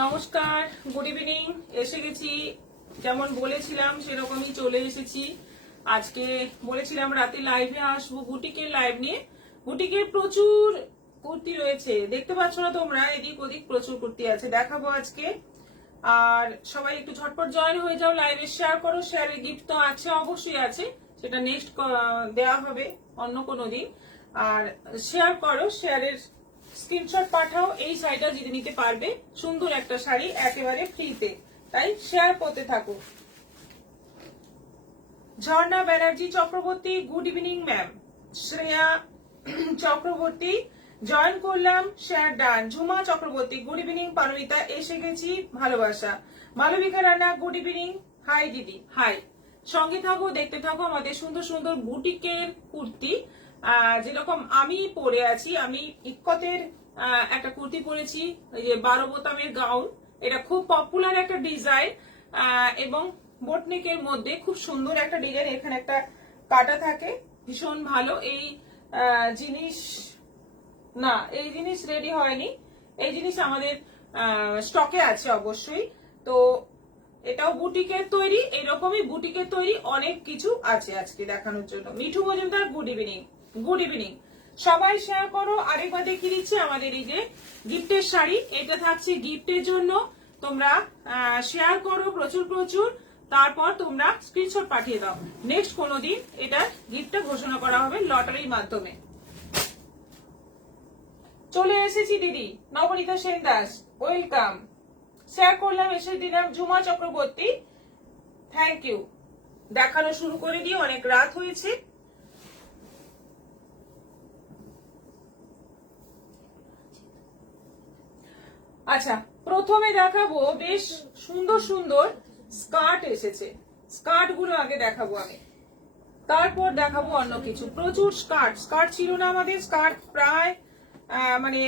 নমস্কার, good evening. এসে গেছি, যেমন বলেছিলাম সেরকমই চলে এসেছি। আজকে বলেছিলাম রাতে লাইভে আসবো বুটিকের লাইভ নিয়ে। বুটিকের প্রচুর কুর্তি রয়েছে, দেখতে পাচ্ছ না তোমরা, এদিক ওদিক প্রচুর কুর্তি আছে, দেখাবো আজকে। আর সবাই একটু ঝটপট জয়েন হয়ে যাও, লাইভে শেয়ার করো। শেয়ারের গিফট তো আছে, অবশ্যই আছে, সেটা নেক্সট দেওয়া হবে অন্য কোনো দিন। আর শেয়ার করো, শেয়ারের স্ক্রিনশট পাঠাও, এই শাড়িটা জিতে নিতে পারবে। সুন্দর একটা শাড়ি, একেবারে ফ্রিতে, তাই শেয়ার করতে থাকো। Jharna Banerjee Chakraborty, good evening ma'am. Shreya Chakraborty join করলাম, share done. Jhuma Chakraborty, good evening. Paramita এসে গেছি, ভালোবাসা। Malabika Rana, good evening. Hi দিদি, হাই। সঙ্গে থাকো, দেখতে থাকো আমাদের সুন্দর সুন্দর বুটিকের কুর্তি। যেরকম আমি পরে আছি, আমি ইক্কতের একটা কুর্তি পরেছি, এই যে 12 বোতামের গাউন। এটা খুব পপুলার একটা ডিজাইন এবং বোটনেকের মধ্যে খুব সুন্দর একটা ডিজাইন। এখানে একটা কাটা থাকে, ভীষণ ভালো। এই জিনিস না, এই জিনিস রেডি হয়নি, এই জিনিস আমাদের স্টকে আছে অবশ্যই। তো এটাও বুটিকের তৈরি, এইরকমই বুটিকের তৈরি অনেক কিছু আছে আজকে দেখানোর জন্য। Mithu Majumdar, good evening. Good evening, সবাই শেয়ার করো। আরেকবার দেখিয়ে দিচ্ছি আমাদের এই যে গিফটের শাড়ি, এটা থাকছে গিফটের জন্য। তোমরা শেয়ার করো প্রচুর প্রচুর, তারপর তোমরা স্ক্রিনশট পাঠিয়ে দাও। নেক্সট কোনোদিন এটা গিফটটা ঘোষণা করা হবে লটারির মাধ্যমে। চলে এসেছি দিদি নবনীতা সেন দাস, ওয়েলকাম। শেয়ার করলাম, এসে দিলাম। Jhuma Chakraborty, thank you. দেখানো শুরু করে দিয়ে অনেক রাত হয়েছে। আচ্ছা, প্রথমে দেখাবো বেশ সুন্দর সুন্দর স্কার্ট এসেছে। স্কার্ট গুলো আগে দেখাবো আমি, তারপর দেখাবো অন্য কিছু। প্রচুর স্কার্ট ছিল না আমাদের, স্কার্ট প্রায় মানে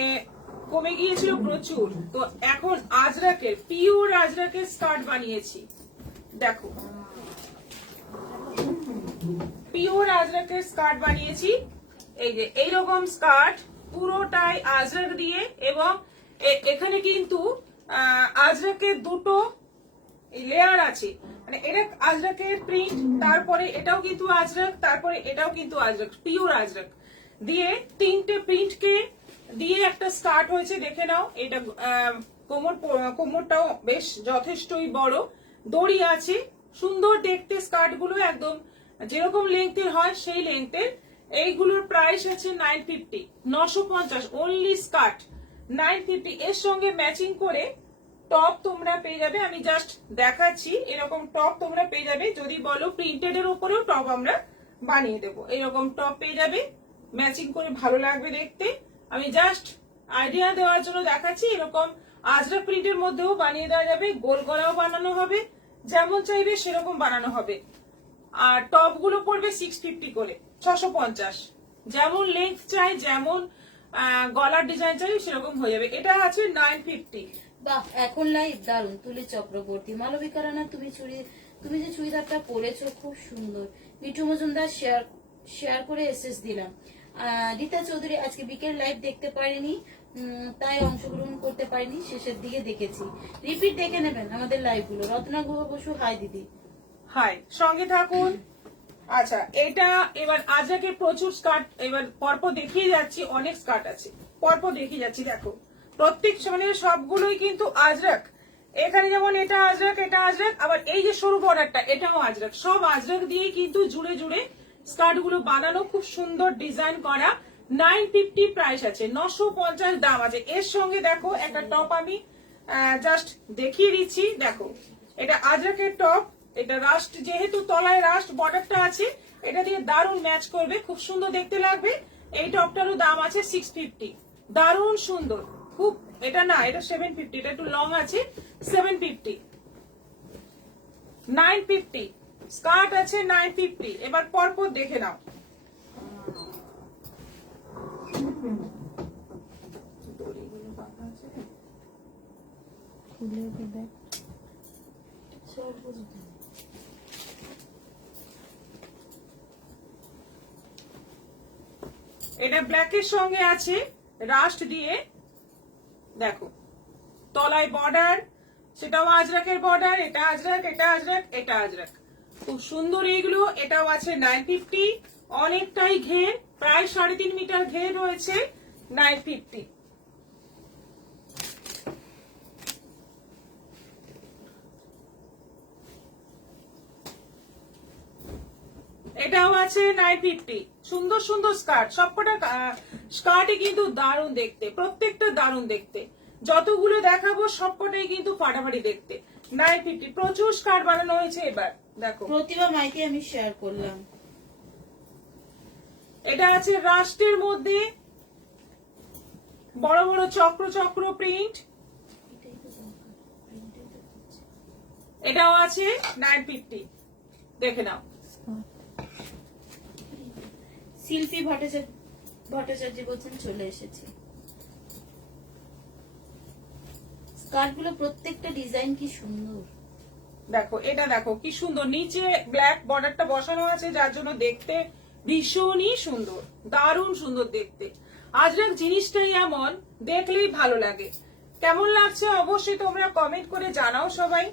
কমে গিয়েছিল প্রচুর। তো এখন আজরাকের, পিওর আজরাকের স্কার্ট বানিয়েছি, দেখো, পিওর আজরাকের স্কার্ট বানিয়েছি। এই যে এইরকম স্কার্ট, পুরোটাই আজরাক দিয়ে, এবং এখানে কিন্তু আজরাকের দুটো লেয়ার আছে, মানে এটা আজরাকের প্রিন্ট, তারপরে এটাও কিন্তু আজরাক, তারপরে এটাও কিন্তু আজরাক, পিওর আজরাক দিয়ে তিনটে প্রিন্টকে দিয়ে একটা স্কার্ট হয়েছে। দেখে নাও, এটা কোমরটাও বেশ যথেষ্টই বড়, দড়ি আছে, সুন্দর দেখতে। স্কার্ট গুলো একদম যেরকম লেংথের হয় সেই লেংথের। এইগুলোর প্রাইস আছে 950, 950 অনলি স্কার্ট, 950। এর সঙ্গে ম্যাচিং করে টপ তোমরা পেয়ে যাবে, আমি জাস্ট দেখাচ্ছি। এরকম টপ তোমরা পেয়ে যাবে, যদি বলো প্রিন্টেড এর উপরেও টপ আমরা বানিয়ে দেবো। এরকম টপ পেয়ে যাবে, ম্যাচিং করে ভালো লাগবে দেখতে। আমি জাস্ট আইডিয়া দেওয়ার জন্য দেখাচ্ছি। এরকম আজরাক প্রিন্টের মধ্যেও বানিয়ে দেওয়া যাবে, গোল গলাও বানানো হবে, যেমন চাইবে সেরকম বানানো হবে। আর টপ গুলো পড়বে 650 করে, 650, যেমন লেন্থ চাই, যেমন গলার ডিজাইন চাই সেরকম হয়ে যাবে। এটা আছে 950। বাহ, এখন লাইভ দারুন। তুলি চক্রবর্তী, মালবিকা রানা, তুমি যে চুড়িদারটা পরেছো খুব সুন্দর। মিঠু মজুমদার শেয়ার করে এসএস দিলাম। রীতা চৌধুরী, আজকে বিকেল লাইভ দেখতে পারিনি, তাই অংশগ্রহণ করতে পারিনি, শেষের দিকে দেখেছি। রিপিট দেখে নেবেন আমাদের লাইভ গুলো। রত্না গুহ বসু, হাই দিদি। হাই, সঙ্গে থাকুন। আচ্ছা, এটা এবার আজকে প্রচুর স্কার্ট, এবার পরপর দেখিয়ে যাচ্ছি, অনেক স্কার্ট আছে, পরপর দেখিয়ে যাচ্ছি। দেখো, প্রত্যেক মানে সবগুলোই কিন্তু আজরাক। এখানে যেমন এটা আজরাক, এটা আজরাক, আবার এই যে সরু বর্ডারটা এটাও আজরাক, সব আজরাক দিয়েই কিন্তু জুড়ে জুড়ে স্কার্ট গুলো বানানো, খুব সুন্দর ডিজাইন করা। 950 প্রাইস আছে, 950 দাম আছে। এর সঙ্গে দেখো একটা টপ আমি জাস্ট দেখিয়ে দিচ্ছি। দেখো এটা আজরাকের টপ, এটা রাস্ট, যেহেতু তলায় রাস্ট বর্ডারটা আছে, এটা দিয়ে দারুণ ম্যাচ করবে, খুব সুন্দর দেখতে লাগবে। এই টপটারও দাম আছে 650, দারুণ সুন্দর খুব। এটা না, এটা 750, এটা একটু লং আছে, 750, 950, স্কার্ট আছে 950। এবার পরপর দেখে নাও। এটা ব্ল্যাকের সঙ্গে আছে রাস্ট দিয়ে, দেখো তলায় বর্ডার, সেটাও আজরাকের বর্ডার, এটা আজরাক, এটা আজরাক, এটা আজরাক, খুব সুন্দর এইগুলো। এটাও আছে 950, অনেকটাই ঘের, প্রায় 3.5 মিটার ঘের রয়েছে, 950। এটাও আছে 950, সুন্দর সুন্দর স্কার্ট, সবকটা স্কার্টই কিন্তু দারুণ দেখতে, প্রত্যেকটা দারুণ দেখতে। যতগুলো দেখাবো সবকটাই কিন্তু ফাটাফাটি দেখতে। 950, প্রচুর স্কার্ট বানানো হয়েছে এবার। দেখো প্রতিভা মাইকে আমি শেয়ার করলাম। এটা আছে রাস্টের মধ্যে বড় বড় চক্র চক্র প্রিন্ট, এটাও আছে 950, দেখে নাও। শিল্পী ভট্টাচার্য বলছেন চলে এসেছে। স্কার্ট গুলো প্রত্যেকটা ডিজাইন কি সুন্দর, দেখো এটা দেখো কি সুন্দর, নিচে ব্ল্যাক বর্ডারটা বসানো আছে, যার জন্য দেখতে ভীষণই সুন্দর, দারুণ সুন্দর দেখতে। আজরাক জিনিসটাই এমন, দেখলেই ভালো লাগে। কেমন লাগছে অবশ্যই তোমরা কমেন্ট করে জানাও সবাই।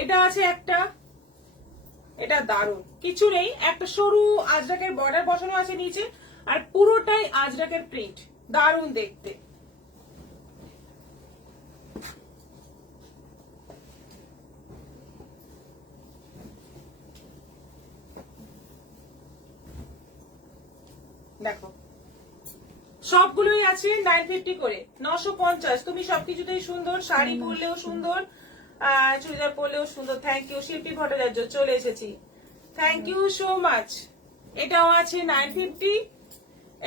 এটা আছে একটা, এটা দারুণ, কিছু নেই, একটা সরু আজরাকের বর্ডার বসানো আছে নিচে, আর পুরোটাই আজরাকের প্রিন্ট, দারুণ দেখতে। দেখো সবগুলোই আছে 950 করে, 950। তুমি সবকিছুতেই সুন্দর, শাড়ি পরলেও সুন্দর, চুড়িদার পরলেও সুন্দর। থ্যাংক ইউ শিল্পী ভট্টাচার্য, চলে এসেছি, থ্যাংক ইউ সো মাচ। এটাও আছে 950,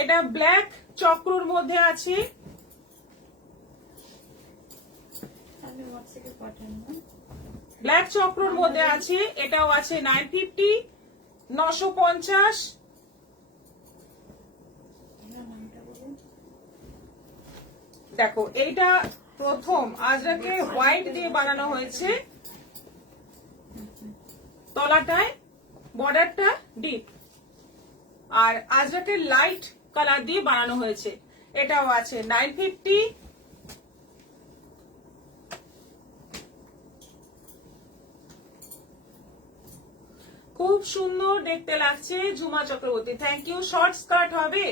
এটা ব্ল্যাক চক্রর মধ্যে আছে, ব্ল্যাক চক্রর মধ্যে আছে, এটাও আছে 950, 950। দেখো এইটা প্রথম আজরাকে হোয়াইট দিয়ে বানানো হয়েছে, তলাটায় বর্ডারটা ডিপ, আর আজরাকে লাইট কালার দিয়ে বানানো হয়েছে, এটাও আছে 950। খুব সুন্দর দেখতে লাগছে Jhuma Chakraborty, thank you. Short skirt হবে,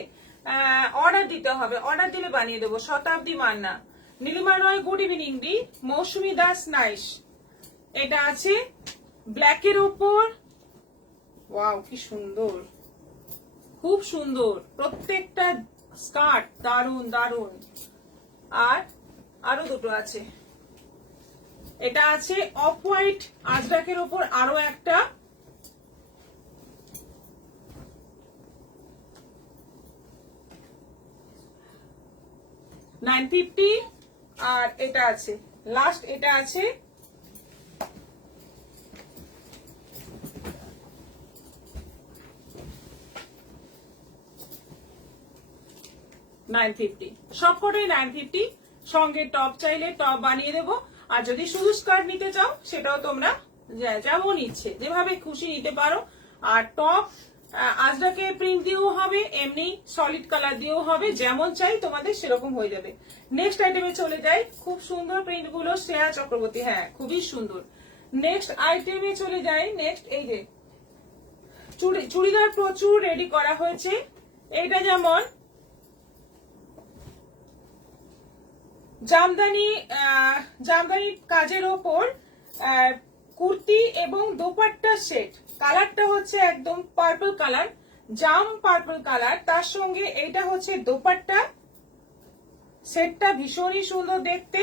অর্ডার দিতে হবে, অর্ডার দিলে বানিয়ে দেবো। শতাব্দী মান্না, নীলিমা রয় গুড ইভিনিং দি, মৌসুমী দাস নাইস। এটা আছে ব্ল্যাকের ওপর, ওয়াও কি সুন্দর, খুব সুন্দর প্রত্যেকটা স্কার্ট, দারুন দারুন। আর আরো দুটো আছে, এটা আছে অফ হোয়াইট আজরাকের ওপর আরো একটা, $950। আর এটা আছে লাস্ট, এটা আছে $950, সবকটাই 950। সঙ্গে টপ চাইলে টপ বানিয়ে দেবো, আর যদি শুধু স্কার্ট নিতে চাও সেটাও তোমরা যেমন ইচ্ছে যেভাবে খুশি নিতে পারো। আর টপ আজরাকে প্রিন্ট দিয়েও হবে, এমনি সলিড কালার দিয়েও হবে, যেমন চাই তোমাদের সেরকম হয়ে যাবে। নেক্সট আইটেমে চলে যাই, খুব সুন্দর প্রিন্ট গুলো, শ্রেয়া চক্রবর্তী, হ্যাঁ খুবই সুন্দর। নেক্সট আইটেমে চলে যাই। নেক্সট এই যে চুড়িদার প্রচুর রেডি করা হয়েছে, এইটা যেমন জামদানি কাজের ওপর কুর্তি এবং দোপাট্টা সেট, কালারটা হচ্ছে একদম পার্পল কালার, জাম পার্পল কালার, তার সঙ্গে এইটা হচ্ছে দোপাট্টা। সেটটা ভীষণই সুন্দর দেখতে।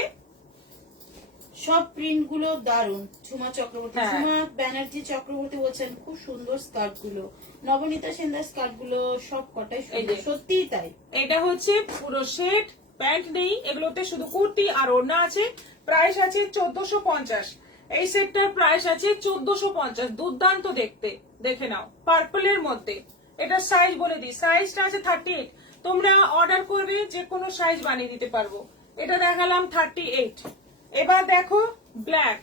সব প্রিন্ট গুলো দারুন। ঝুমা চক্রবর্তী, হ্যাঁ। ঝুমা ব্যানার্জি চক্রবর্তী বলছেন খুব সুন্দর স্কার্ট গুলো। নবনীতা সেনদার স্কার্ট গুলো সব কটাই এই সুন্দর, যে। সত্যিই তাই। এটা হচ্ছে পুরো সেট, প্যান্ট নেই, এগুলোতে শুধু কুর্তি আর ওড়না আছে। প্রাইস আছে 1450। এই সেটটার প্রাইস আছে 1450। দুর্দান্ত দেখতে, দেখে নাও পার্পলের মধ্যে। এটা সাইজ বলে দিই, সাইজটা আছে 38। তোমরা অর্ডার করবে, যে কোনো সাইজ বানিয়ে দিতে পারবো। এটা দেখালাম 38। এবার দেখো ব্ল্যাক।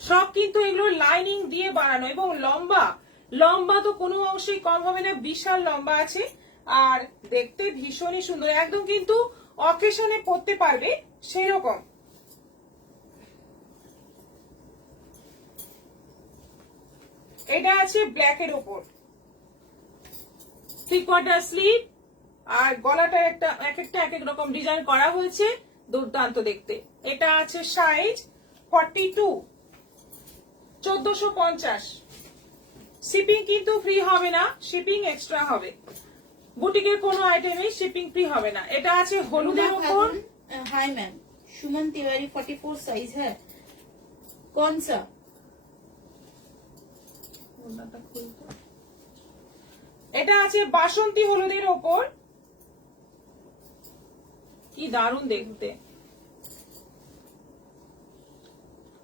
সব কিন্তু এগুলো লাইনিং দিয়ে বানানো এবং লম্বা। লম্বা তো কোনো অংশেই কম হবে না, বিশাল লম্বা আছে। আর দেখতে ভীষণই সুন্দর, একদম কিন্তু অকেশনে পরতে পারবে সেই রকম। এটা আছে ব্ল্যাকের ওপর, 3/4 স্লিভ, আর গলাটা একটা এক এক রকম ডিজাইন করা হয়েছে, দুর্দান্ত দেখতে। এটা আছে সাইজ 42, 1450। শিপিং কিন্তু ফ্রি হবে না, শিপিং এক্সট্রা হবে। বুটিকের কোনো আইটেমে শিপিং ফ্রি হবে না। এটা আছে হলুদের উপর। हाय मैम, सुमन तिवारी 44 साइज है, कौन सा? এটা আছে বাসন্তী হলুদের ওপর, কি দারুণ দেখতে।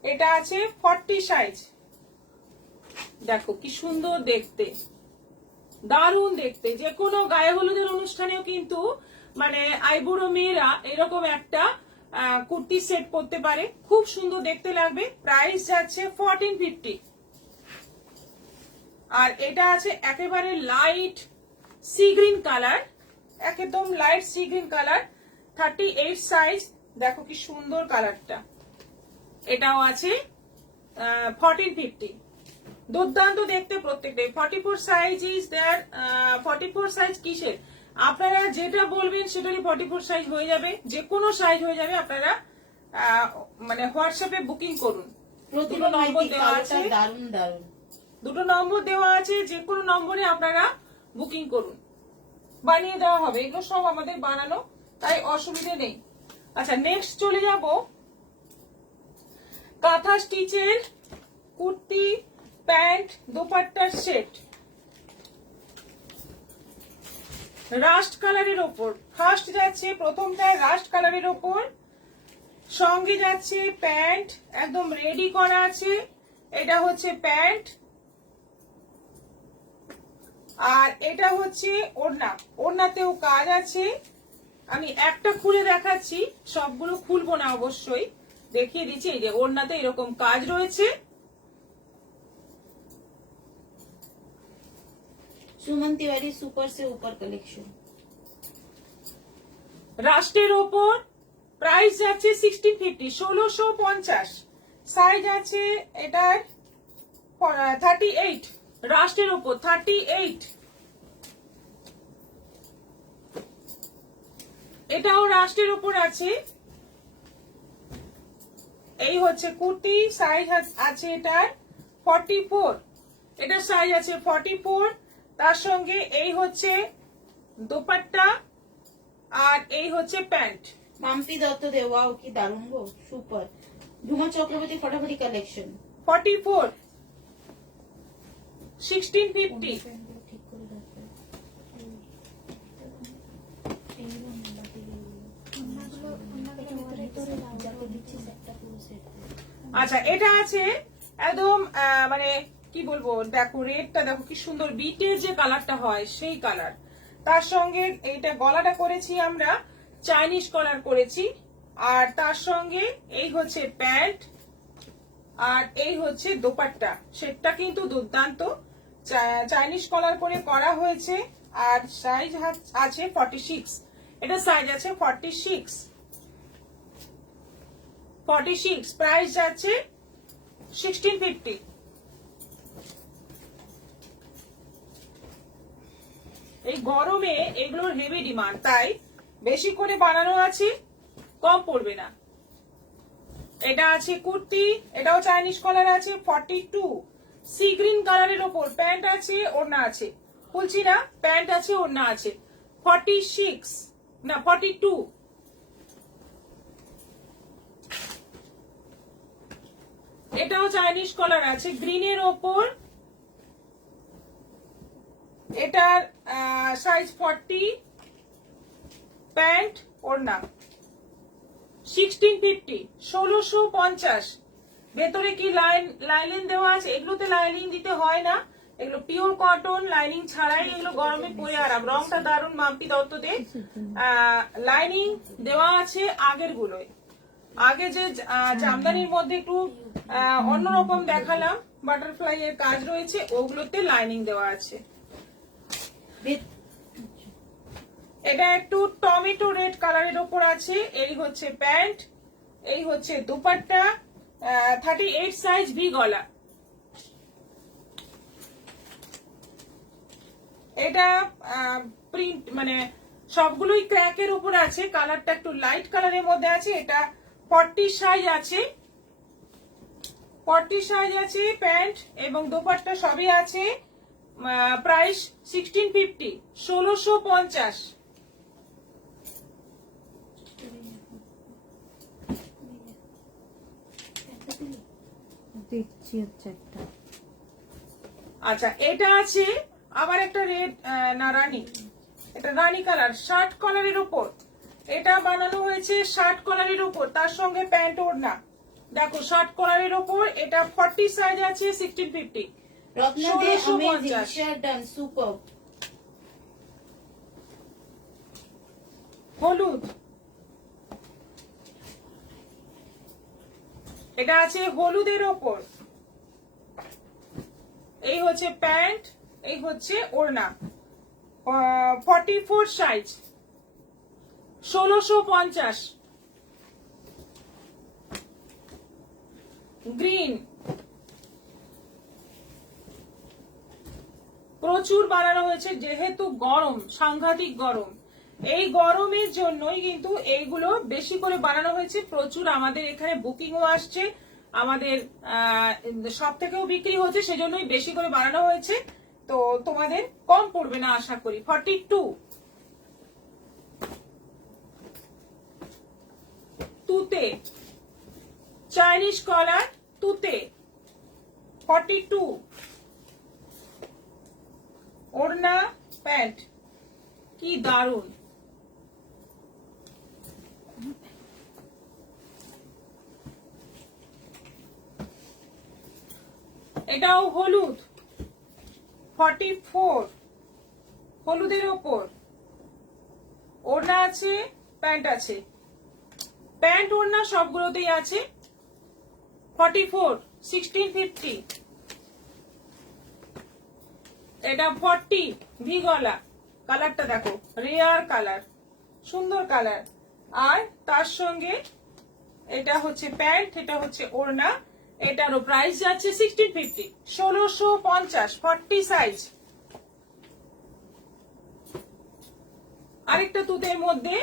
এটা আছে 40 সাইজ। দেখো কি সুন্দর দেখতে, দারুণ দেখতে। যে কোনো গায়ে হলুদের অনুষ্ঠানেও কিন্তু মানে আইবুড়ো মেয়েরা এরকম একটা কুর্তি সেট করতে পারে, খুব সুন্দর দেখতে লাগবে। প্রাইস যাচ্ছে 1450। আর এটা আছে একেবারে লাইট সি গ্রিন কালার, একদম light sea green colour, 38 size. দেখো কি সুন্দর কালারটা। এটাও আছে 1450। দুর্দান্ত দেখতে প্রত্যেকটাই। 44 সাইজ ইজ দেয়ার। 44 সাইজ কিসের? আপনারা যেটা বলবেন সেটারই 44 সাইজ হয়ে যাবে, যে কোনো সাইজ হয়ে যাবে। আপনারা মানে হোয়াটসঅ্যাপে বুকিং করুন। দুটো নম্বর দেওয়া আছে, দারুন দারুন। দুটো নম্বর দেওয়া আছে, যে কোনো নম্বরে আপনারা বুকিং করুন, বানিয়ে দেওয়া হবে। এগুলো সব আমাদের বানানো, তাই অসুবিধে নেই। আচ্ছা, নেক্সট চলে যাব কাঁথা স্টিচের কুর্তি, প্যান্ট, দোপাট্টার সেট, রাস্ট কালারের ওপর। ফার্স্ট যাচ্ছে, প্রথমটা রাস্ট কালারের ওপর, সঙ্গে যাচ্ছে প্যান্ট, একদম রেডি করা আছে। এটা হচ্ছে প্যান্ট, আর এটা হচ্ছে ওড়না। ওড়নাতেও কাজ আছে। আমি একটা খুলে দেখাচ্ছি, সবগুলো খুলবো না অবশ্যই, দেখিয়ে দিচ্ছি। এই যে ওড়নাতে এরকম কাজ রয়েছে। सुमन तिवारी सुपर से ऊपर कलेक्शन। রাস্টের ওপর প্রাইস যাচ্ছে 1650, 1650। সাইজ আছে এটার 38, রাস্টের ওপর 38। এটাও রাস্টের ওপর আছে। এই হচ্ছে কুর্তি, সাইজ আছে এটার 44। এটার সাইজ আছে 44। তার সঙ্গে এই হচ্ছে দোপাট্টা, আর এই হচ্ছে প্যান্ট। মাম্পি দত্ত দে, ওয়াও কি দারুণ গো, সুপার। ঝুমা চক্রবর্তী ফটাফটি কালেকশন। 44, 1650। ঠিক করে রাখো। আচ্ছা, এটা আছে একদম মানে কি বলবো, দেখো রেডটা দেখো কি সুন্দর, বিটের যে কালারটা হয় সেই কালার। তার সঙ্গে এইটা গলাটা করেছি আমরা চাইনিজ কলার করেছি, আর তার সঙ্গে এই হচ্ছে প্যান্ট, আর এই হচ্ছে দোপাট্টা। সেটটা কিন্তু দুর্দান্ত, চাইনিজ কলার করে করা হয়েছে। আর সাইজ আছে 46। এটা সাইজ আছে 46। প্রাইস যাচ্ছে 1650। এই গরমে এগুলোর হেভি ডিমান্ড, তাই বেশি করে বানানো আছে, কম পড়বে না। এটা আছে কুর্তি, এটাও চাইনিজ কলার আছে 42। সি গ্রিন কালারের ওপর প্যান্ট আছে, ওড়না আছে, বলছি না প্যান্ট আছে, ওড়না আছে। 46 না 42। এটাও চাইনিজ কলার আছে গ্রিনের ওপর, এটার সাইজ 40, প্যান্ট ওড়না। 1650, 1650। ভেতরে কি লাইনিং দেওয়া আছে? এগুলোতে লাইনিং দিতে হয় না, এগুলো পিওর কটন, লাইনিং ছাড়াই এগুলো গরমে পরে আরাম। রংটা দারুন মাম্পি দত্ততে। লাইনিং দেওয়া আছে আগের গুলোয়। আগে যে জামদানির মধ্যে একটু অন্যরকম দেখালাম, বাটারফ্লাই এর কাজ রয়েছে, ওগুলোতে লাইনিং দেওয়া আছে। এটা একটু টমেটো রেড কালারের ওপর আছে। এই হচ্ছে প্যান্ট, এই হচ্ছে দুপাট্টা। 38 সাইজ, ভি গলা। এটা প্রিন্ট মানে সবগুলোই ক্র্যাকের উপর আছে, কালারটা একটু লাইট কালারের মধ্যে আছে। এটা 40 সাইজ আছে, 40 সাইজ আছে প্যান্ট এবং দোপাট্টা সবই আছে। প্রাইস 1650, 1650। দেখছি হচ্ছে একটা। আচ্ছা, এটা আছে আবার একটা রেড না রানী, এটা রানী কালার, শার্ট কলারের উপর। এটা বানানো হয়েছে শার্ট কলারের উপর, তার সঙ্গে প্যান্ট ওড়না। দেখো শার্ট কলারের উপর, এটা 40 সাইজ আছে, 1650, রত্নাতে অ্যামেজিং 1650। Share done super. হলুদ, এটা আছে হলুদের ওপর। এই হচ্ছে প্যান্ট, এই হচ্ছে ওড়না। 44 সাইজ, 1650। গ্রিন, প্রচুর বানানো হয়েছে যেহেতু গরম, সাংঘাতিক গরম। এই গরমের জন্যই কিন্তু এইগুলো বেশি করে বানানো হয়েছে। প্রচুর আমাদের এখানে বুকিংও আসছে, আমাদের সব থেকেও বিক্রি হচ্ছে, সেজন্যই বেশি করে বানানো হয়েছে। তো তোমাদের কম পড়বে না আশা করি। 42 তুতে, চাইনিজ কলার তুতে, 42। ওড়না প্যান্ট, কি দারুন। এটাও হলুদ, 44, হলুদের ওপর। ওড়না আছে, প্যান্ট আছে, প্যান্ট ওড়না সবগুলোতেই আছে। 44, 1650। এটা 40, ভি গলা। কালারটা দেখো, রেয়ার কালার, সুন্দর কালার। আর তার সঙ্গে এটা হচ্ছে প্যান্ট, এটা হচ্ছে ওড়না। এটারও প্রাইস যাচ্ছে 1650, 1650, 40 সাইজ। আরেকটা তুতের মধ্যে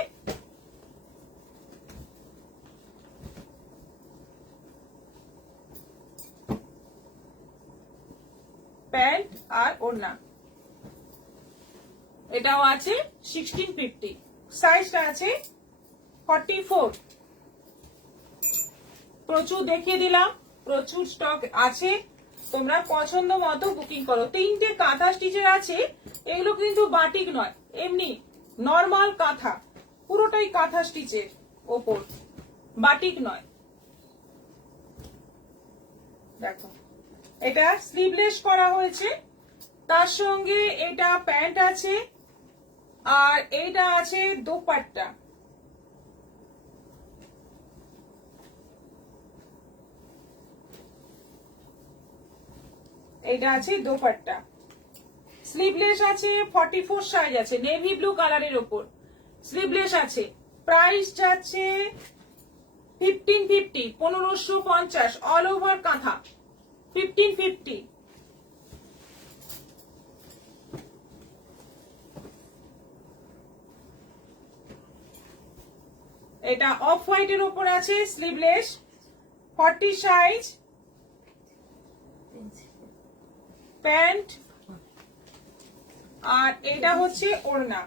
প্যান্ট আর ওড়না, এটাও আছে 1650, সাইজটা আছে 44। প্রচুর দেখিয়ে দিলাম, প্রচুর স্টক আছে, তোমরা পছন্দ মতো বুকিং করো। 3টে কাঁথা স্টিচের আছে, এগুলো কিন্তু বাটিক নয়, এমনি নরমাল কাঁথা, পুরোটাই কাঁথা স্টিচের ওপর, বাটিক নয়। দেখো এটা স্লিভলেস করা হয়েছে, তার সঙ্গে এটা প্যান্ট আছে আর এইটা আছে দোপাট্টা। এটা আছে দোপাট্টা, স্লিভলেস আছে। 44 সাইজ আছে, নেভি ব্লু কালারের ওপর স্লিভলেস আছে। প্রাইস যাচ্ছে 1550, 1550, অল ওভার কাঁথা, 1550। এটা অফ হোয়াইটের ওপর আছে, স্লিভলেস, 40 সাইজ, প্যান্ট, আর এটা হচ্ছে ওড়না।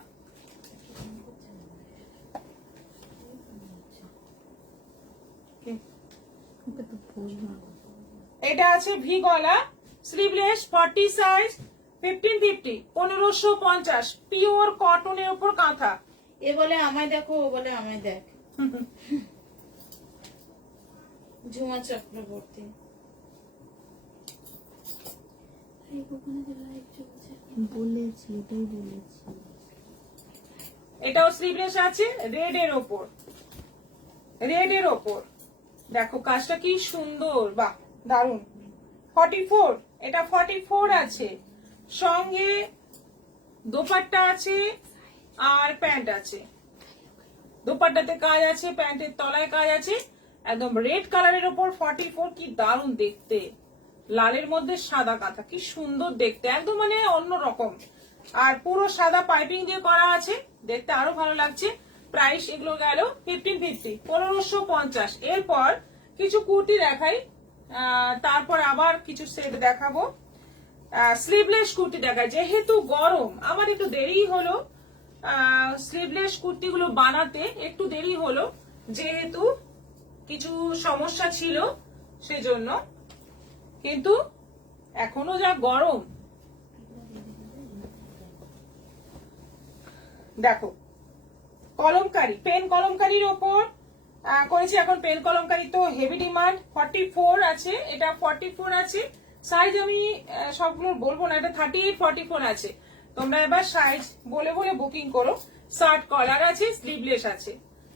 এটা আছে ভি গলা, স্লিভলেস, 40 সাইজ, 1550, 1550, পিওর কটনের উপর কাঁথা। এ বলে আমায় দেখো, ও বলে আমায় দেখ। ঝুমা চক্রবর্তী। বলেছি, এটাই বলেছি। এটাও স্লিভলেস আছে রেড এর ওপর, রেড এর ওপর। দেখো কাজটা কি সুন্দর, বাহ দারুন। 44, এটা 44 আছে, সঙ্গে দোপাট্টা আছে আর প্যান্ট আছে। দোপাট্টাতে কাজ আছে, প্যান্টের তলায় কাজ আছে, একদম রেড কালারের ওপর 44। কি দারুন দেখতে, লালের মধ্যে সাদা কাঁথা, কি সুন্দর দেখতে, একদম মানে অন্যরকম। আর পুরো সাদা পাইপিং দিয়ে করা আছে, দেখতে আরো ভালো লাগছে। প্রাইস এগুলো গেল 1550, 1550। এরপর কিছু কুর্তি দেখাই, তারপর আবার কিছু সেট দেখাবো। স্লিভলেস কুর্তি দেখাই, যেহেতু গরম আমার একটু দেরি হলো, স্লিভলেস কুর্তিগুলো বানাতে একটু দেরি হলো, যেহেতু কিছু সমস্যা ছিল সেজন্য। কিন্তু এখনো যা গরম, দেখো কলমকারি, পেন কলমকারির ওপর করেছি। এখন পেন কলমকারি তো হেভি ডিমান্ড। 44 আছে, এটা 44 আছে। সাইজ আমি সবগুলো বলবো না, এটা 38, 44 আছে। তোমরা এবার সাইজ বলে বলে বুকিং করো। শার্ট কলার আছে, স্লিভলেস আছে,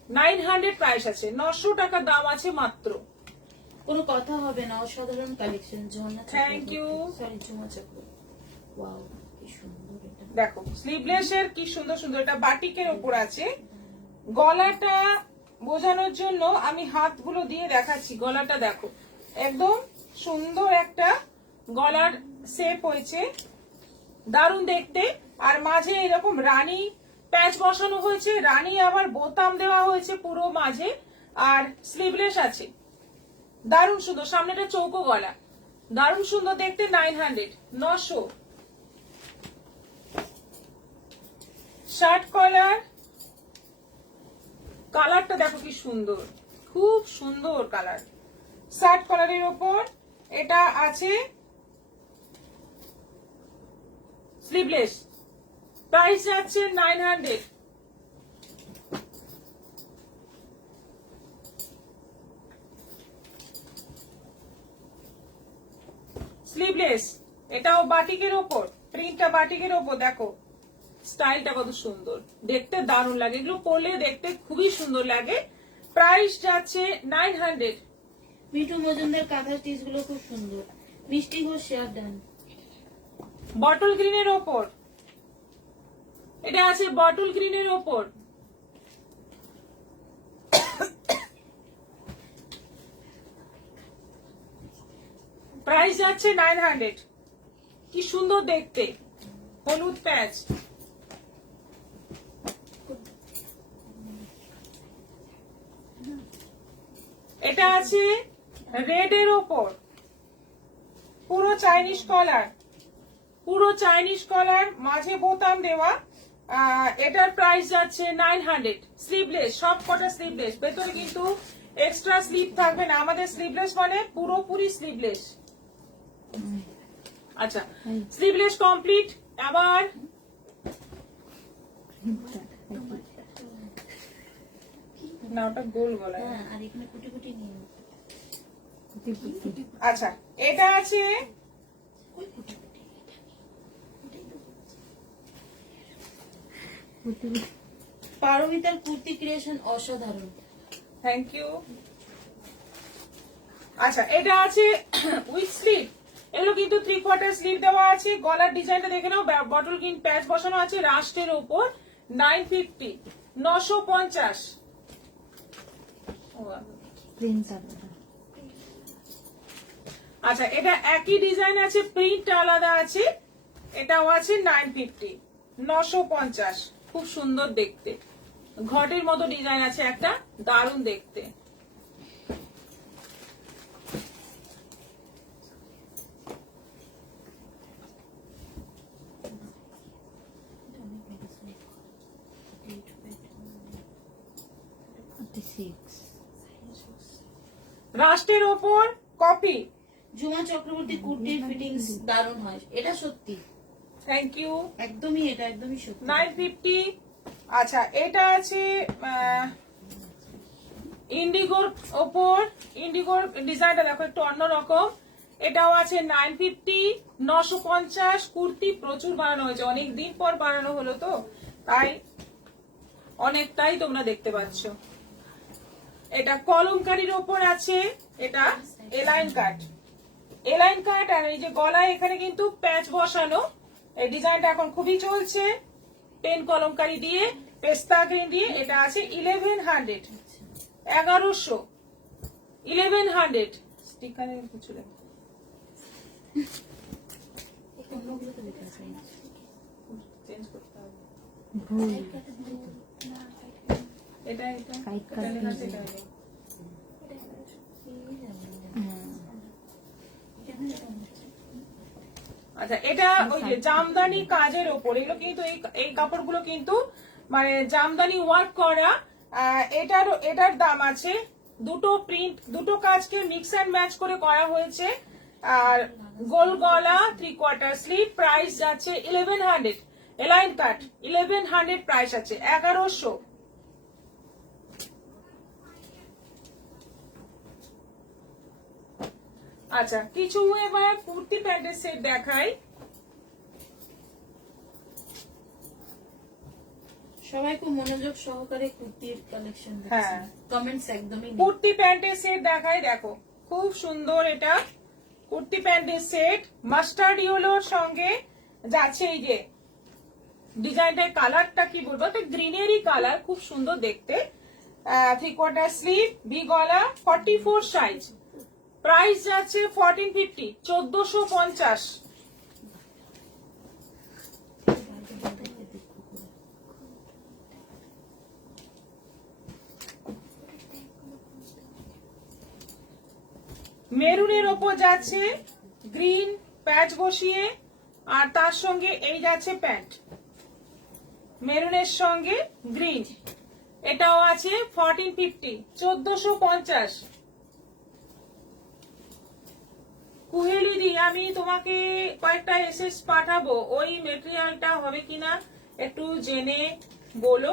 900 প্রাইস আছে, 900 টাকা দাম আছে মাত্র। কোনো কথা হবে না, অসাধারণ collection. Jharna Thank you. Sorry, Jhuma Chakraborty. Wow, কি সুন্দর এটা। দেখো স্লিভলেস এর কি সুন্দর সুন্দর, এটা বাটিকের উপর আছে। গলাটা বোঝানোর জন্য আমি হাতগুলো দিয়ে দেখাচ্ছি। গলাটা দেখো, একদম সুন্দর একটা গলার শেপ হয়েছে, দারুণ দেখতে। আর মাঝে এরকম রানী প্যাচ বসানো হয়েছে, রানী আবার বোতাম দেওয়া হয়েছে পুরো মাঝে, আর স্লিভলেস আছে, দারুণ সুন্দর। সামনেটা চৌকো গলা, দারুণ সুন্দর দেখতে। 900, 900। শার্ট কলার, কালারটা দেখো কি সুন্দর, খুব সুন্দর কালার। শার্ট কলারের ওপর এটা আছে স্লিভলেস, প্রাইস যাচ্ছে 900। স্লিভলেস, এটাও বাটিকের ওপর, প্রিন্টটা বাটিকের ওপর। দেখো স্টাইলটা কত সুন্দর দেখতে, দারুণ লাগে, এগুলো পরলে দেখতে খুবই সুন্দর লাগে। প্রাইস যাচ্ছে 900। মিঠু মজুমদার কাঁথা স্টিচ গুলো খুব সুন্দর। মিষ্টি ঘোষ শেয়ার ডান। বটল গ্রিনের ওপর, এটা আছে বটল গ্রিনের ওপর, প্রাইস যাচ্ছে 900। কি সুন্দর দেখতে, হলুদ প্যাচ। এটা আছে রেড এর ওপর, পুরো চাইনিজ কলার, পুরো চাইনিজ কলার, মাঝে বোতাম দেওয়া। এটার প্রাইস যাচ্ছে 900। স্লিভলেস, সব কটা স্লিভলেস, ভেতরে কিন্তু এক্সট্রা স্লিভ থাকবে না। আমাদের স্লিভলেস মানে পুরোপুরি স্লিভলেস। আচ্ছা, স্লিভলেস কমপ্লিট। আবার না, ওটা গোল গলা। হ্যাঁ, আর এখানে কুটি কুটি নিয়ে নাও। আচ্ছা, এটা আছে পারমিতার কুর্তি ক্রিয়েশন অসাধারণ। Thank you. আচ্ছা, এটা আছে উইথ স্লিভ, এগুলো কিন্তু 3/4 স্লিভ দেওয়া আছে। গলার ডিজাইনটা দেখে নাও, বটল গ্রিন প্যাচ বসানো আছে রাস্টের ওপর। 950, 950। আচ্ছা, এটা একই ডিজাইন আছে, প্রিন্ট আলাদা আছে, এটাও আছে 950, 950। খুব সুন্দর দেখতে, ঘটের মতো ডিজাইন আছে একটা, দারুণ দেখতে। 36. রাষ্ট্রের ওপর কপি। ঝুমা চক্রবর্তী কুর্তির ফিটিংস দারুণ হয়, এটা সত্যি, থ্যাংক ইউ। একদমই এটা একদমই সত্যি। 950। আচ্ছা, এটা আছে ইন্ডিগোর ওপর। ইন্ডিগোর ডিজাইনটা দেখো একটু অন্যরকম। এটাও আছে 950, 950। কুর্তি প্রচুর বানানো হয়েছে, অনেকদিন পর বানানো হলো তো, তাই অনেকটাই তোমরা দেখতে পাচ্ছ। এটা কলমকারীর ওপর আছে, এটা এলাইন কাট। এলাইন কাট, আর এই যে গলায় এখানে কিন্তু প্যাচ বসানো। এই ডিজাইনটা এখন খুবই চলছে, পেন কলমকারী দিয়ে, পেস্তা গ্রিন দিয়ে। এটা আছে 1100, 1100, 1100। স্টিকারের কিছু লেখা অন্যগুলো তো লেখা আছে না। চেঞ্জ করতে হবে। ভুল। এটা এটা কাইট এটা কাট লেখা আছে, দিয়ে। এটা নেই। আচ্ছা, এটা ওই যে জামদানি কাজের ওপর। এগুলো কিন্তু এই কাপড়গুলো কিন্তু মানে জামদানি ওয়ার্ক করা। এটার দাম আছে, দুটো প্রিন্ট, দুটো কাজকে মিক্স অ্যান্ড ম্যাচ করে করা হয়েছে। আর গোল গলা, 3/4 স্লিভ। প্রাইস যাচ্ছে 1100। এলাইন কাট 1100 প্রাইস আছে, 1100। আচ্ছা, কিছু এবার কুর্তি প্যান্টের সেট দেখাই। সবাই খুব মনোযোগ সহকারে কুর্তির কালেকশন হ্যাঁ। দেখছে, কমেন্টস একদমই নেই। কুর্তি প্যান্টের সেট দেখাই, দেখো খুব সুন্দর। এটা কুর্তি প্যান্টের সেট, মাস্টার্ড ইয়েলোর সঙ্গে যাচ্ছে এই যে ডিজাইনটার কালারটা কি বলবো, একটা গ্রিনারি কালার, খুব সুন্দর দেখতে। 3/4 স্লিভ, ভি গলা, 44 সাইজ। প্রাইস যাচ্ছে 1450, 1450। মেরুনের ওপর যাচ্ছে গ্রিন প্যাচ বসিয়ে, আর তার সঙ্গে এই যাচ্ছে প্যান্ট, মেরুনের সঙ্গে গ্রিন। এটাও আছে 1450, 1450। কুহেলি দি, আমি তোমাকে কয়েকটা এসএস পাঠাবো, ওই মেটেরিয়ালটা হবে কিনা একটু জেনে বলো।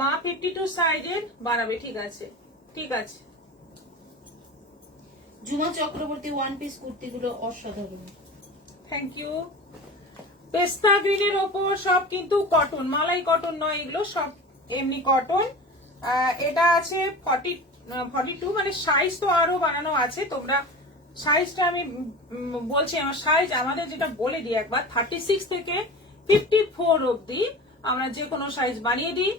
মা 52 সাইজের বানাবে, ঠিক আছে ঠিক আছে। ঝুমা চক্রবর্তী ওয়ান পিস কুর্তিগুলো অসাধারণ। Thank you. পেস্তা গ্রিনের ওপর সব কিন্তু কটন, মালাই কটন নয়, এগুলো সব এমনি কটন। এটা আছে 42, মানে সাইজ তো আরো বানানো আছে। তোমরা সাইজটা আমি বলছি, আমার সাইজ আমাদের যেটা বলে দিই একবার, 36 থেকে 54 অবধি আমরা যে কোনো সাইজ বানিয়ে দিই।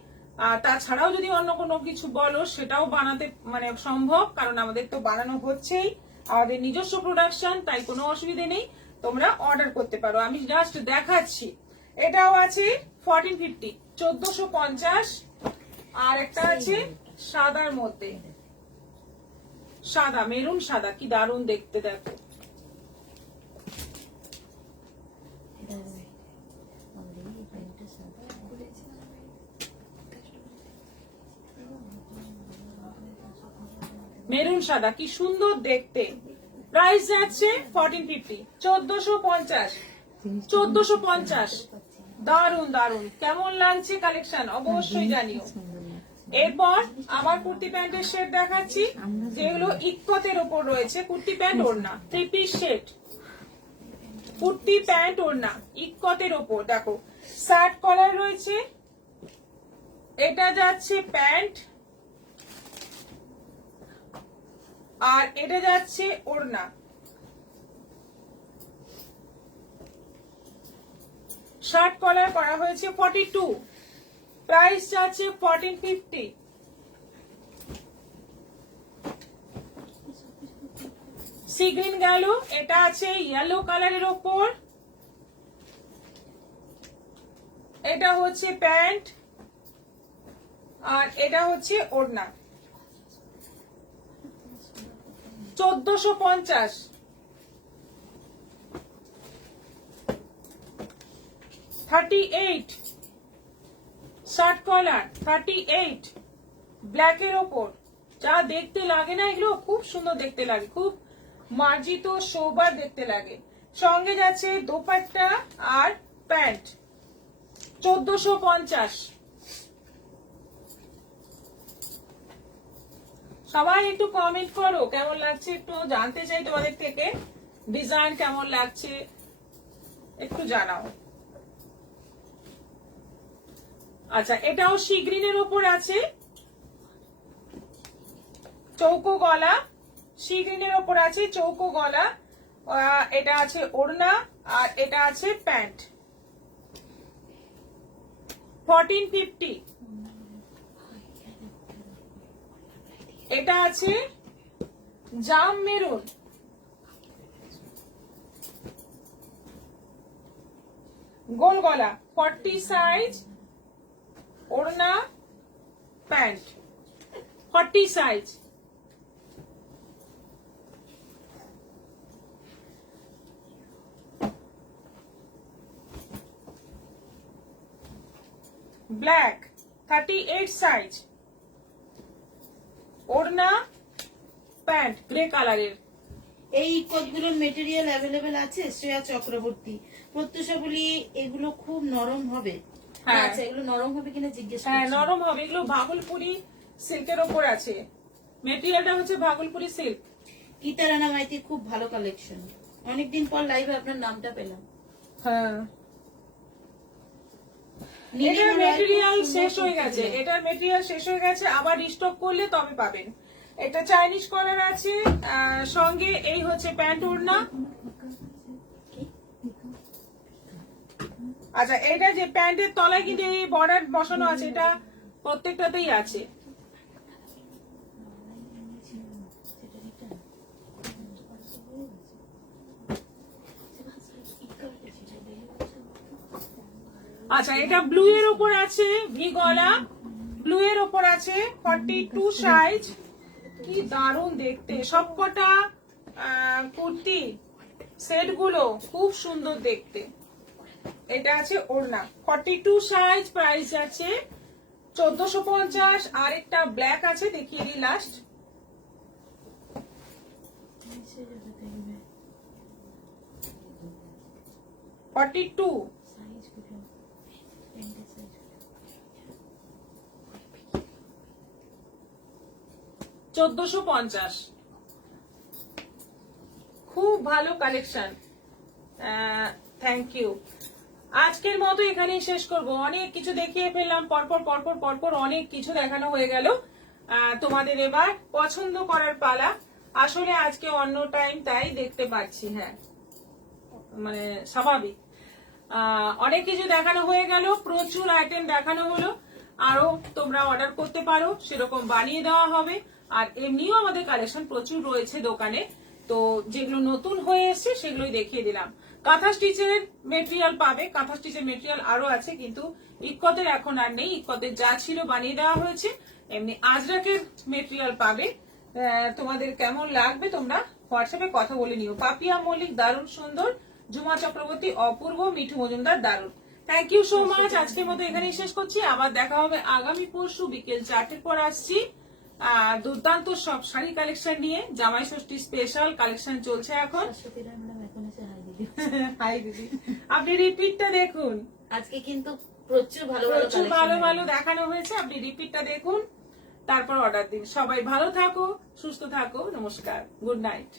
তাছাড়াও যদি অন্য কোনো কিছু বলো সেটাও বানাতে মানে সম্ভব, কারণ আমাদের তো বানানো হচ্ছেই, আমাদের নিজস্ব প্রোডাকশন, তাই কোনো অসুবিধে নেই, তোমরা অর্ডার করতে পারো। আমি জাস্ট দেখাচ্ছি। এটাও আছে 1450, 1450। আর একটা আছে সাদার মধ্যে, সাদা, মেরুন সাদা, কি দারুণ দেখতে, দেখো। মেরুন সাদা, কি সুন্দর দেখতে। প্রাইস যাচ্ছে 1450, 1450, 1450। দারুন দারুন, কেমন লাগছে কালেকশন অবশ্যই জানিও। এরপর আবার কুর্তি প্যান্টের সেট দেখাচ্ছি, যেগুলো ইক্কতের ওপর রয়েছে। কুর্তি প্যান্ট ওড়না, 3 পিস সেট, কুর্তি প্যান্ট ওড়না ইক্কতের ওপর। দেখো শার্ট কলার রয়েছে, এটা যাচ্ছে প্যান্ট, আর এটা যাচ্ছে ওড়না। শার্ট কলার করা হয়েছে 42, প্রাইস যাচ্ছে 1450। সি গ্রিন গেল, এটা আছে ইয়েলো কালারের ওপর। এটা হচ্ছে প্যান্ট, আর এটা হচ্ছে ওড়না। 1450। শার্ট কলার 38, ব্ল্যাকের ওপর যা দেখতে লাগে না, এগুলো খুব সুন্দর দেখতে লাগে, খুব মার্জিত সোবার দেখতে লাগে। সঙ্গে যাচ্ছে দোপাট্টা আর প্যান্ট, 1450। সবাই একটু কমেন্ট করো কেমন লাগছে, একটু জানতে চাই তোমাদের থেকে, ডিজাইন কেমন লাগছে একটু জানাও। আচ্ছা, এটাও সি গ্রিনের ওপর আছে, চৌকো গলা, সি গ্রিনের ওপর আছে চৌকো গলা। এটা আছে ওড়না আর এটা আছে প্যান্ট, 1450। এটা আছে জাম মেরুন, গোল গলা, 40 সাইজ, ওড়না প্যান্ট, 40 সাইজ। ব্ল্যাক, 38 সাইজ, ওড়না প্যান্ট গ্রে কালারের। এই কোটগুলোর মেটেরিয়াল অ্যাভেলেবেল আছে শ্রেয়া চক্রবর্তী। প্রত্যুষা বলি এগুলো খুব নরম হবে। হ্যাঁ। আচ্ছা, এগুলো নরম হবে কিনা জিজ্ঞেস হ্যাঁ, করছি। নরম হবে, এগুলো ভাগলপুরি সিল্কের ওপর আছে, মেটেরিয়ালটা হচ্ছে ভাগলপুরি সিল্ক। গীতা রানা মাইতি, খুব ভালো কালেকশন। অনেকদিন পর লাইভে আপনার নামটা পেলাম। হ্যাঁ, নীলিমা এটার রায়, মেটেরিয়াল খুব সুন্দর শেষ হয়ে কুর্তি গেছে, দিলেন। এটার মেটেরিয়াল শেষ হয়ে গেছে, আবার রিস্টক করলে তবে পাবেন। এটা চাইনিজ কলার আছে, সঙ্গে এই হচ্ছে প্যান্ট ওড়না। আচ্ছা, এটা যে প্যান্টের তলায় কিন্তু এই বর্ডার বসানো আছে, এটা প্রত্যেকটাতেই আছে। আচ্ছা, এটা ব্লু এর উপর আছে, ভি গলা, ব্লু এর উপর আছে, 42 সাইজ। কি দারুণ দেখতে, সবকটা কুর্তি সেট গুলো খুব সুন্দর দেখতে। এটা আছে ওড়না, 42 সাইজ, প্রাইস আছে 1450। আর একটা ব্ল্যাক আছে, দেখিয়ে দিই লাস্ট। $42, 1450। খুব ভালো কালেকশন, থ্যাংক ইউ। আজকের মতো এখানেই শেষ করব, অনেক কিছু দেখিয়ে ফেললাম, পরপর পরপর পরপর অনেক কিছু দেখানো হয়ে গেল। তোমাদের এবার পছন্দ করার পালা। আসলে আজকে অন্য টাইম, তাই দেখতে পাচ্ছি। হ্যাঁ, মানে স্বাভাবিক। অনেক কিছু দেখানো হয়ে গেল, প্রচুর আইটেম দেখানো হলো। আরো তোমরা অর্ডার করতে পারো, সেরকম বানিয়ে দেওয়া হবে। আর এমনিও আমাদের কালেকশন প্রচুর রয়েছে দোকানে, তো যেগুলো নতুন হয়ে এসছে সেগুলোই দেখিয়ে দিলাম। কাঁথা স্টিচের মেটেরিয়াল পাবে, কাঁথা স্টিচের মেটেরিয়াল আরো আছে, কিন্তু ইক্কতের এখন আর নেই, ইক্কতের যা ছিল বানিয়ে দেওয়া হয়েছে। এমনি আজরাকের মেটেরিয়াল পাবে। তোমাদের কেমন লাগবে তোমরা হোয়াটসঅ্যাপে কথা বলে নিও। পাপিয়া মল্লিক দারুণ সুন্দর, ঝুমা চক্রবর্তী অপূর্ব, মিঠু মজুমদার দারুণ। Thank you so much. আজকের মতো এখানেই শেষ করছি, আবার দেখা হবে আগামী পরশু বিকেল 4টের পর আসছি দুর্দান্ত সব শাড়ি কালেকশন নিয়ে। জামাই ষষ্ঠী স্পেশাল কালেকশন চলছে এখন। হাই দিদি, আপনি রিপিটটা দেখুন, আজকে কিন্তু প্রচুর ভালো প্রচুর ভালো collection ভালো দেখানো হয়েছে, আপনি রিপিটটা দেখুন, তারপর অর্ডার দিন। সবাই ভালো থাকো, সুস্থ থাকো, নমস্কার, গুড নাইট।